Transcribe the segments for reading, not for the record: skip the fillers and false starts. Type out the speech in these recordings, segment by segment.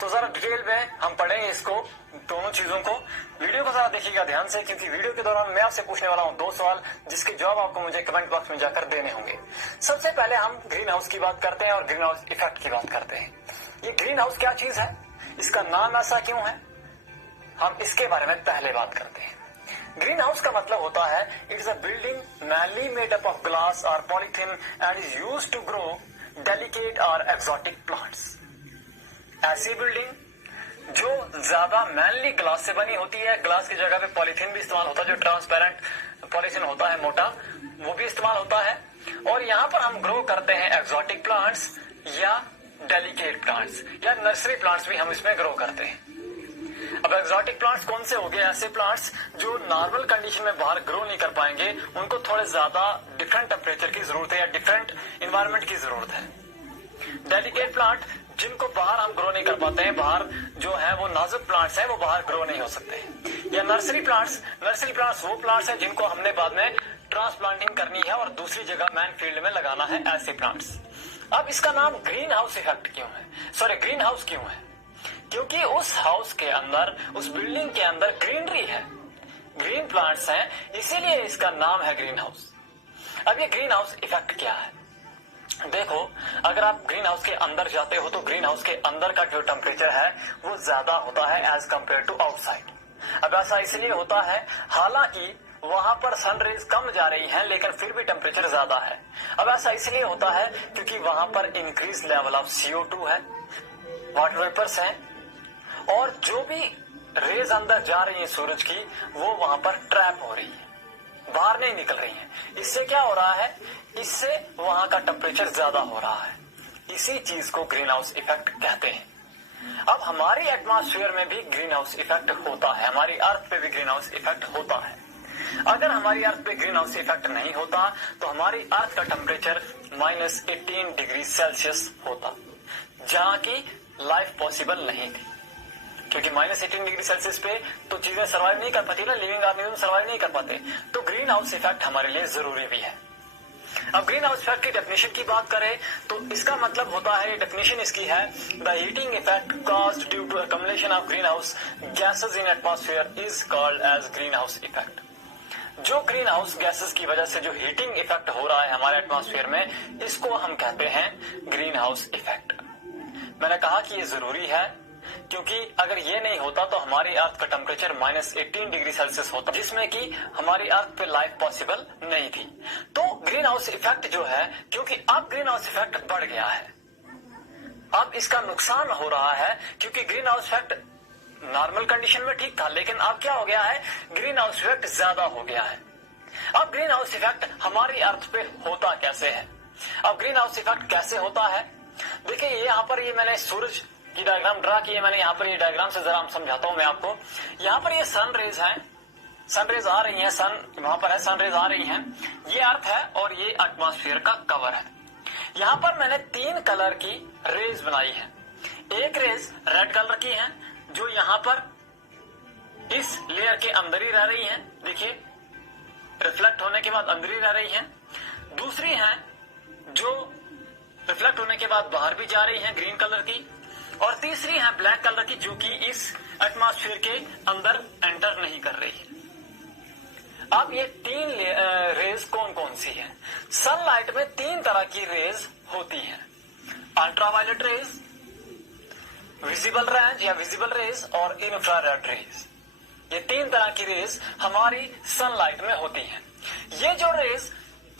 तो जरा डिटेल में हम पढ़ेंगे इसको, दोनों चीजों को। वीडियो को जरा देखिएगा ध्यान से, क्योंकि वीडियो के दौरान मैं आपसे पूछने वाला हूं 2 सवाल जिसके जवाब आपको मुझे कमेंट बॉक्स में जाकर देने होंगे। सबसे पहले हम ग्रीन हाउस की बात करते हैं और ग्रीन हाउस इफेक्ट की बात करते हैं। ये ग्रीन हाउस क्या चीज है, इसका नाम ऐसा क्यों है, हम इसके बारे में पहले बात करते हैं। ग्रीन हाउस का मतलब होता है it is a building mainly made up of glass और polythene and is use to grow delicate और एक्सोटिक प्लांट्स। ऐसी बिल्डिंग जो ज्यादा मैनली ग्लास से बनी होती है, ग्लास की जगह पे पॉलिथीन भी इस्तेमाल होता है, जो ट्रांसपेरेंट पॉलिथीन होता है मोटा, वो भी इस्तेमाल होता है। और यहाँ पर हम ग्रो करते हैं एक्सोटिक प्लांट्स या डेलिकेट प्लांट्स या नर्सरी प्लांट्स भी हम इसमें ग्रो करते हैं। अब एक्सोटिक प्लांट्स कौन से हो गए, ऐसे प्लांट्स जो नॉर्मल कंडीशन में बाहर ग्रो नहीं कर पाएंगे, उनको थोड़े ज्यादा डिफरेंट टेम्परेचर की जरूरत है या डिफरेंट इन्वायरमेंट की जरूरत है। डेलिकेट प्लांट जिनको बाहर हम ग्रो नहीं कर पाते हैं, बाहर जो है वो नाजुक प्लांट्स हैं, वो बाहर ग्रो नहीं हो सकते। या नर्सरी प्लांट्स वो प्लांट्स हैं जिनको हमने बाद में ट्रांसप्लांटिंग करनी है और दूसरी जगह मैन फील्ड में लगाना है, ऐसे प्लांट्स। अब इसका नाम ग्रीन हाउस इफेक्ट क्यों है, सॉरी ग्रीन हाउस क्यों है, क्योंकि उस हाउस के अंदर, उस बिल्डिंग के अंदर ग्रीनरी है, ग्रीन प्लांट्स हैं, इसीलिए इसका नाम है ग्रीन हाउस। अब ये ग्रीन हाउस इफेक्ट क्या है, देखो, अगर आप ग्रीन हाउस के अंदर जाते हो तो ग्रीन हाउस के अंदर का जो टेम्परेचर है वो ज्यादा होता है एज कम्पेयर टू आउटसाइड। अब ऐसा इसलिए होता है, हालांकि वहां पर सन रेज कम जा रही हैं, लेकिन फिर भी टेम्परेचर ज्यादा है। अब ऐसा इसलिए होता है क्योंकि वहां पर इंक्रीज लेवल ऑफ CO2 है, वाटर वेपर्स हैं, और जो भी रेज अंदर जा रही है सूरज की, वो वहां पर ट्रैप हो रही है, बाहर नहीं निकल रही है। इससे क्या हो रहा है, इससे वहां का टेम्परेचर ज्यादा हो रहा है। इसी चीज को ग्रीन हाउस इफेक्ट कहते हैं। अब हमारी एटमॉस्फेयर में भी ग्रीन हाउस इफेक्ट होता है, हमारी अर्थ पे भी ग्रीन हाउस इफेक्ट होता है। अगर हमारी अर्थ पे ग्रीन हाउस इफेक्ट नहीं होता तो हमारी अर्थ का टेम्परेचर -18 डिग्री सेल्सियस होता, जहां की लाइफ पॉसिबल नहीं थी, क्योंकि -18 डिग्री सेल्सियस पे तो चीजें सर्वाइव नहीं कर पाती ना, लिविंग ऑर्गेनिज्म सर्वाइव नहीं कर पाते। तो ग्रीन हाउस इफेक्ट हमारे लिए जरूरी भी है। अब ग्रीन हाउस इफेक्ट की डेफिनेशन की बात करें तो इसका मतलब होता है, डेफिनेशन इसकी है, the heating effect caused due to accumulation of green house gases in atmosphere is called as green house effect. जो ग्रीन हाउस गैसेस की वजह से जो हीटिंग इफेक्ट हो रहा है हमारे एटमॉस्फेयर में, इसको हम कहते हैं ग्रीन हाउस इफेक्ट। मैंने कहा कि ये जरूरी है, क्योंकि अगर ये नहीं होता तो हमारी अर्थ का टेम्परेचर -18 डिग्री सेल्सियस होता, जिसमें कि हमारी अर्थ पे लाइफ पॉसिबल नहीं थी। तो ग्रीन हाउस इफेक्ट जो है, क्योंकि अब ग्रीन हाउस इफेक्ट बढ़ गया है, अब इसका नुकसान हो रहा है, क्योंकि green house effect normal condition में ठीक था, लेकिन अब क्या हो गया है, ग्रीन हाउस इफेक्ट ज्यादा हो गया है। अब ग्रीन हाउस इफेक्ट हमारी अर्थ पे होता कैसे है, अब ग्रीन हाउस इफेक्ट कैसे होता है, देखिए यहाँ पर ये मैंने सूरज की डायग्राम ड्रा की है, मैंने यहाँ पर ये डायग्राम से जरा समझाता हूँ मैं आपको। यहाँ पर ये सन रेज है, सन रेज आ रही हैं, सन वहां पर है, सन रेज आ रही हैं, ये अर्थ है और ये एटमॉस्फेयर का कवर है। यहाँ पर मैंने 3 कलर की रेज बनाई है। एक रेज रेड कलर की है, जो यहाँ पर इस लेयर के अंदर ही रह रही है, देखिए रिफ्लेक्ट होने के बाद अंदर ही रह रही है। दूसरी है जो रिफ्लेक्ट होने के बाद बाहर भी जा रही है, ग्रीन कलर की। और तीसरी है ब्लैक कलर की, जो कि इस एटमॉस्फेयर के अंदर एंटर नहीं कर रही है। अब ये 3 रेज कौन कौन सी है, सनलाइट में 3 तरह की रेज होती हैं, अल्ट्रावायलेट रेज, विजिबल रेंज या विजिबल रेज और इंफ्रारेड रेज। ये 3 तरह की रेज हमारी सनलाइट में होती हैं। ये जो रेज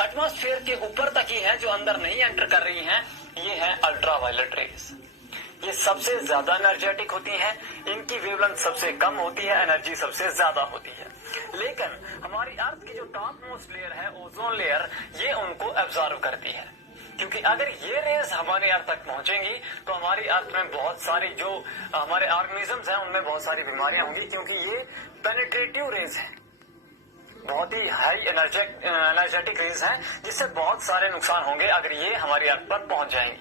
एटमॉस्फेयर के ऊपर तक ही है, जो अंदर नहीं एंटर कर रही हैं, ये है अल्ट्रावायलेट रेज। ये सबसे ज्यादा एनर्जेटिक होती हैं, इनकी वेवलेंथ सबसे कम होती है, एनर्जी सबसे ज्यादा होती है। लेकिन हमारी अर्थ की जो टॉप मोस्ट लेयर है, ओजोन लेयर, ये उनको एब्जॉर्व करती है, क्योंकि अगर ये रेज हमारे अर्थ तक पहुंचेंगी तो हमारी अर्थ में बहुत सारी जो हमारे ऑर्गेनिजम्स हैं उनमें बहुत सारी बीमारियां होंगी, क्योंकि ये पेनिट्रेटिव रेज है, बहुत ही हाई एनर्जेटिक रेज हैं, जिससे बहुत सारे नुकसान होंगे अगर ये हमारी अर्थ पर पहुंच जाएंगी।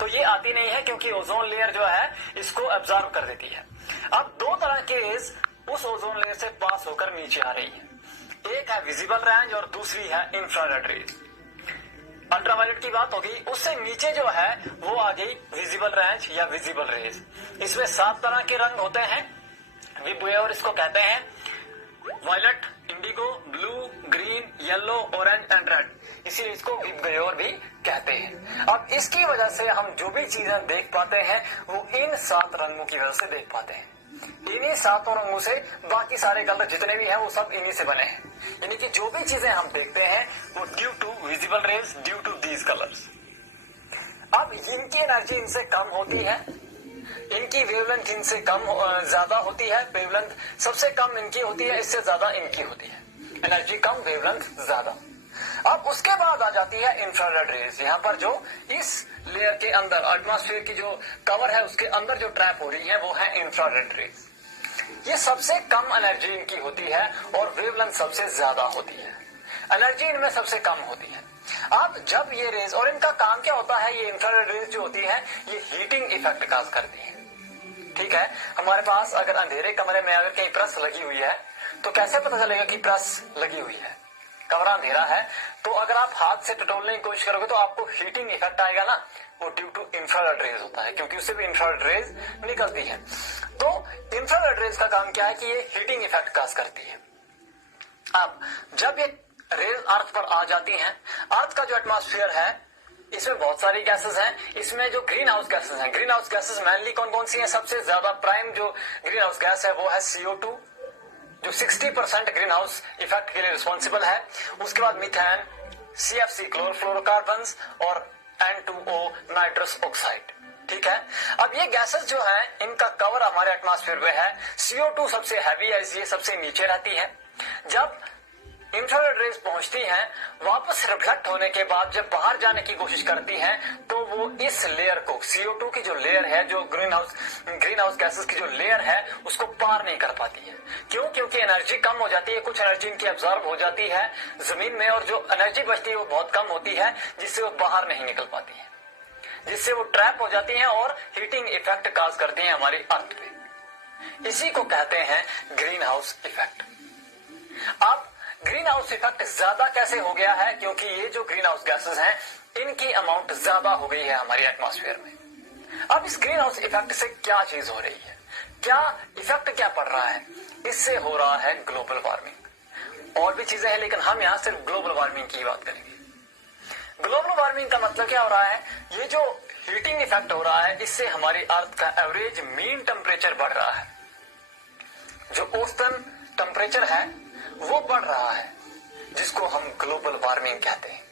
तो ये आती नहीं है, क्योंकि ओजोन लेयर जो है इसको एब्जॉर्ब कर देती है। अब 2 तरह की रेज उस ओजोन लेयर से पास होकर नीचे आ रही है, एक है विजिबल रेंज और दूसरी है इंफ्रारेड रेज। अल्ट्रावायलेट की बात होगी, उससे नीचे जो है वो आ गई विजिबल रेंज या विजिबल रेज। इसमें 7 तरह के रंग होते हैं, विबग्योर इसको कहते हैं, violet, indigo, blue, green, yellow, orange and red, इसीलिए इसको विबग्योर भी कहते हैं। अब इसकी वजह से हम जो भी चीजें देख पाते हैं वो इन 7 रंगों की वजह से देख पाते हैं। इन्हीं 7 रंगों से बाकी सारे कलर जितने भी हैं वो सब इन्हीं से बने हैं, यानी कि जो भी चीजें हम देखते हैं वो due to visible rays, due to these colours. अब इनकी एनर्जी इनसे कम होती है, इनकी वेवलेंथ इनसे कम ज्यादा होती है, वेवलेंथ सबसे कम इनकी होती है, इससे ज्यादा इनकी होती है, एनर्जी कम वेवलेंथ ज्यादा। अब उसके बाद आ जाती है इंफ्रारेड रेज। यहाँ पर जो इस लेयर के अंदर एटमॉस्फेयर की जो कवर है उसके अंदर जो ट्रैप हो रही है वो है इंफ्रारेड रेज। ये सबसे कम एनर्जी इनकी होती है और वेवलेंथ सबसे ज्यादा होती है, एनर्जी इनमें सबसे कम होती है। अब जब ये रेज, और इनका काम क्या होता है, ये इंफ्रारेड रेज जो होती है ये हीटिंग इफेक्ट काज करती है। ठीक है, हमारे पास अगर अंधेरे कमरे में अगर कहीं प्रेस लगी हुई है तो कैसे पता चलेगा कि प्रेस लगी हुई है, कमरा अंधेरा है, तो अगर आप हाथ से टटोलने की कोशिश करोगे तो आपको हीटिंग इफेक्ट आएगा ना, वो ड्यू टू इंफ्रारेड रेज होता है, क्योंकि उससे भी इंफ्रारेड रेज निकलती है। तो इंफ्रारेड रेज का काम क्या है कि ये हीटिंग इफेक्ट काज करती है। अब जब ये रेज अर्थ पर आ जाती हैं, अर्थ का जो एटमॉस्फेयर है इसमें बहुत सारी गैसेस हैं, इसमें जो ग्रीन हाउस गैसेस हैं, ग्रीन हाउस गैसेस मेनली कौन कौन सी हैं, सबसे ज्यादा प्राइम जो ग्रीन हाउस गैस है वो है CO2 जो 60% ग्रीन हाउस इफेक्ट के लिए रिस्पॉन्सिबल है। उसके बाद मीथेन, CFC क्लोरोफ्लोरोकार्बन्स और N2O नाइट्रस ऑक्साइड। ठीक है, अब ये गैसेस जो हैं इनका कवर हमारे एटमॉस्फेयर में है। CO2 सबसे हैवी है इसलिए सबसे नीचे रहती है। जब इंफ्रारेड रेज पहुंचती हैं, वापस रिफ्लेक्ट होने के बाद जब बाहर जाने की कोशिश करती हैं तो वो इस लेयर को, CO2 की जो लेयर है, जो ग्रीन हाउस गैसेस की जो लेयर है उसको पार नहीं कर पाती है। क्यों? क्योंकि एनर्जी कम हो जाती है, कुछ एनर्जी इनकी एब्जॉर्ब हो जाती है जमीन में, और जो एनर्जी बचती है वो बहुत कम होती है, जिससे वो बाहर नहीं निकल पाती है, जिससे वो ट्रैप हो जाती हैं और हीटिंग इफेक्ट काज करती हैं हमारी अर्थ पे। इसी को कहते हैं ग्रीन हाउस इफेक्ट। अब ग्रीन हाउस इफेक्ट ज्यादा कैसे हो गया है? क्योंकि ये जो ग्रीन हाउस गैसेस हैं इनकी अमाउंट ज्यादा हो गई है हमारी एटमॉस्फेयर में। अब इस ग्रीन हाउस इफेक्ट से क्या चीज हो रही है, क्या इफेक्ट क्या पड़ रहा है? इससे हो रहा है ग्लोबल वार्मिंग। और भी चीजें हैं लेकिन हम यहाँ सिर्फ ग्लोबल वार्मिंग की बात करेंगे। ग्लोबल वार्मिंग का मतलब क्या हो रहा है? ये जो हीटिंग इफेक्ट हो रहा है इससे हमारी अर्थ का एवरेज मीन टेम्परेचर बढ़ रहा है। जो औसतन टेम्परेचर है वो बढ़ रहा है, जिसको हम ग्लोबल वार्मिंग कहते हैं।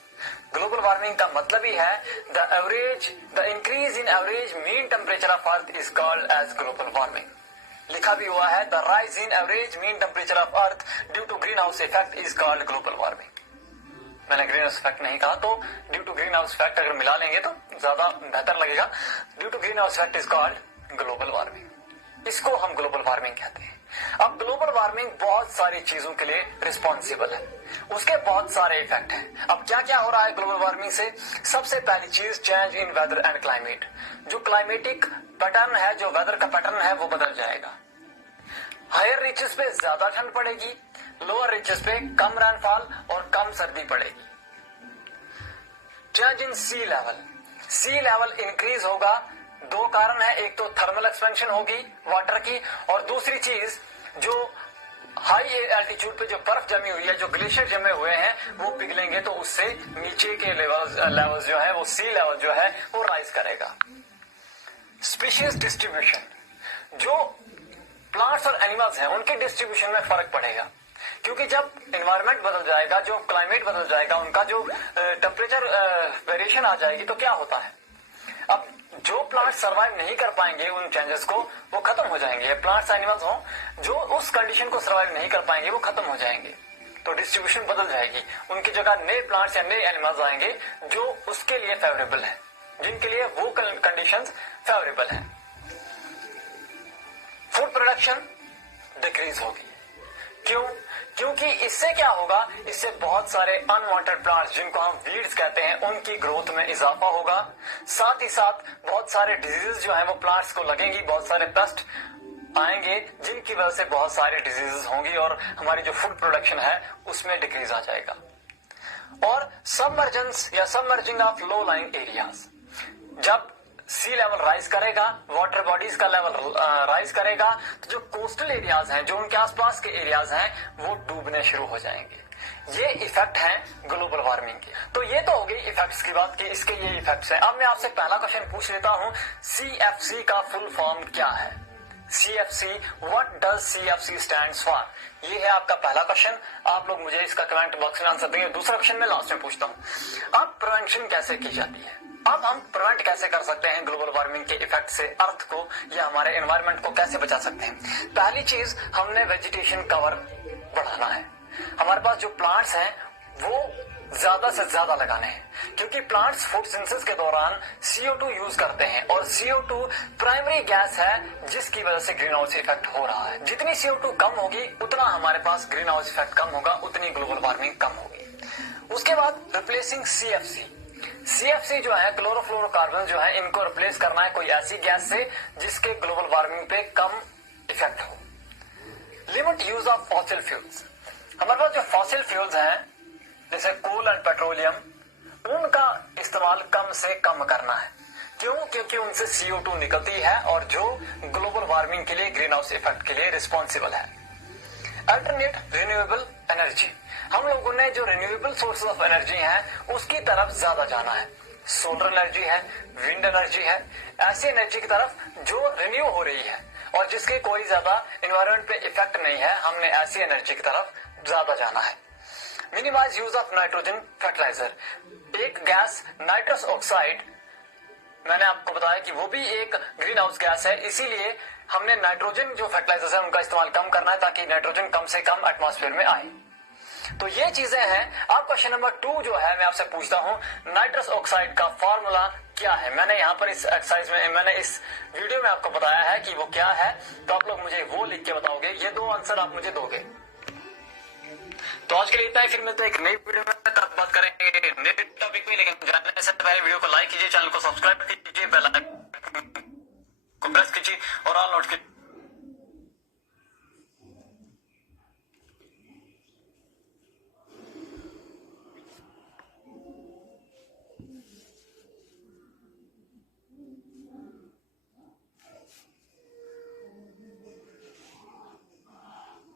ग्लोबल वार्मिंग का मतलब ही है the increase in average mean temperature of earth is called as global warming. लिखा भी हुआ है the rise in average mean temperature of earth due to green house effect is called global warming. मैंने green house effect नहीं कहा, तो due to green house effect अगर मिला लेंगे तो ज्यादा बेहतर लगेगा। Due to green house effect is called global warming, इसको हम ग्लोबल वार्मिंग कहते हैं। अब ग्लोबल वार्मिंग बहुत सारी चीजों के लिए रिस्पॉन्सिबल है, उसके बहुत सारे इफेक्ट हैं। अब क्या क्या हो रहा है ग्लोबल वार्मिंग से? सबसे पहली चीज change in weather and climate. जो क्लाइमेटिक पैटर्न है, जो वेदर का पैटर्न है वो बदल जाएगा। हायर रीचेस पे ज्यादा ठंड पड़ेगी, लोअर रीचेस पे कम रेनफॉल और कम सर्दी पड़ेगी। Change in sea level increase होगा। दो कारण है, एक तो थर्मल एक्सपेंशन होगी वाटर की, और दूसरी चीज जो हाई एल्टीट्यूड पे जो बर्फ जमी हुई है, जो ग्लेशियर जमे हुए हैं वो पिघलेंगे तो उससे नीचे के लेवल जो है वो सी लेवल जो है वो राइज करेगा। स्पीशीज डिस्ट्रीब्यूशन, जो प्लांट्स और एनिमल्स हैं उनके डिस्ट्रीब्यूशन में फर्क पड़ेगा, क्योंकि जब एनवायरमेंट बदल जाएगा, जो क्लाइमेट बदल जाएगा, उनका जो टेम्परेचर वेरिएशन आ जाएगी तो क्या होता है? अब जो प्लांट सरवाइव नहीं कर पाएंगे उन चेंजेस को, वो खत्म हो जाएंगे। प्लांट्स एनिमल्स हो जो उस कंडीशन को सरवाइव नहीं कर पाएंगे वो खत्म हो जाएंगे, तो डिस्ट्रीब्यूशन बदल जाएगी। उनकी जगह नए प्लांट्स या नए एनिमल्स आएंगे जो उसके लिए फेवरेबल है, जिनके लिए वो कंडीशंस फेवरेबल है। फूड प्रोडक्शन डिक्रीज होगी। क्यों? क्योंकि इससे क्या होगा, इससे बहुत सारे अनवांटेड प्लांट्स जिनको हम वीड्स कहते हैं उनकी ग्रोथ में इजाफा होगा। साथ ही साथ बहुत सारे डिजीजेस जो हैं वो प्लांट्स को लगेंगी, बहुत सारे पेस्ट आएंगे जिनकी वजह से बहुत सारी डिजीजेस होंगी और हमारी जो फूड प्रोडक्शन है उसमें डिक्रीज आ जाएगा। और सबमर्जेंस या submerging of low lying areas. जब सी लेवल राइज करेगा, वाटर बॉडीज का लेवल राइज करेगा, तो जो कोस्टल एरियाज हैं, जो उनके आसपास के एरियाज हैं, वो डूबने शुरू हो जाएंगे। ये इफेक्ट हैं ग्लोबल वार्मिंग के। तो ये तो हो गई इफेक्ट्स की बात कि इसके ये इफेक्ट्स हैं। अब मैं आपसे पहला क्वेश्चन पूछ लेता हूं, CFC का फुल फॉर्म क्या है? CFC, what does CFC stands for? ये है आपका पहला क्वेश्चन। आप लोग मुझे इसका कमेंट बॉक्स में आंसर देंगे। दूसरा क्वेश्चन मैं लास्ट में पूछता हूं, अब प्रिवेंशन कैसे की जाती है? अब हम प्रिवेंट कैसे कर सकते हैं ग्लोबल वार्मिंग के इफेक्ट से अर्थ को या हमारे एनवायरनमेंट को कैसे बचा सकते हैं? पहली चीज, हमने वेजिटेशन कवर बढ़ाना है। हमारे पास जो प्लांट्स हैं वो ज्यादा से ज्यादा लगाने हैं, क्योंकि प्लांट्स फोटोसिंथेसिस के दौरान CO2 यूज करते हैं और CO2 प्राइमरी गैस है जिसकी वजह से ग्रीन हाउस इफेक्ट हो रहा है। जितनी CO2 कम होगी उतना हमारे पास ग्रीन हाउस इफेक्ट कम होगा, उतनी ग्लोबल वार्मिंग कम होगी। उसके बाद रिप्लेसिंग CFC जो है, क्लोरोफ्लोरोकार्बन जो है, इनको रिप्लेस करना है कोई ऐसी गैस से जिसके ग्लोबल वार्मिंग पे कम इफेक्ट हो। Limit use of fossil fuels. हमारे पास जो फॉसिल फ्यूल्स हैं जैसे कोल एंड पेट्रोलियम, उनका इस्तेमाल कम से कम करना है। क्यों? क्योंकि उनसे CO2 निकलती है और जो ग्लोबल वार्मिंग के लिए, ग्रीन हाउस इफेक्ट के लिए रिस्पॉन्सिबल है। अल्टरनेट रिन्यूएबल एनर्जी, हम लोगों ने जो रिन्यूएबल सोर्सेज ऑफ एनर्जी हैं उसकी तरफ ज्यादा जाना है। सोलर एनर्जी है, विंड एनर्जी है, ऐसी एनर्जी की तरफ जो रिन्यू हो रही है और जिसके कोई ज्यादा एनवायरनमेंट पे इफेक्ट नहीं है, हमने ऐसी एनर्जी की तरफ ज्यादा जाना है। Minimise use of nitrogen fertiliser, एक गैस नाइट्रस ऑक्साइड, मैंने आपको बताया कि वो भी एक ग्रीन हाउस गैस है, इसीलिए हमने नाइट्रोजन जो फर्टिलाइजर्स है उनका इस्तेमाल कम करना है ताकि नाइट्रोजन कम से कम एटमॉस्फेयर में आए। तो ये चीजें हैं। अब क्वेश्चन नंबर 2 जो है मैं आपसे पूछता हूं, नाइट्रस ऑक्साइड का फॉर्मूला क्या है? मैंने यहाँ पर इस एक्सरसाइज में, मैंने इस वीडियो में आपको बताया है कि वो क्या है, तो आप लोग मुझे वो लिख के बताओगे। ये 2 आंसर आप मुझे दोगे। तो आज के लिए इतना ही, फिर मिलते हैं एक नई वीडियो में, तब बात करेंगे नए टॉपिक में। लेकिन जानने से पहले वीडियो को लाइक कीजिए, चैनल को सब्सक्राइब कीजिए, बेल आइकन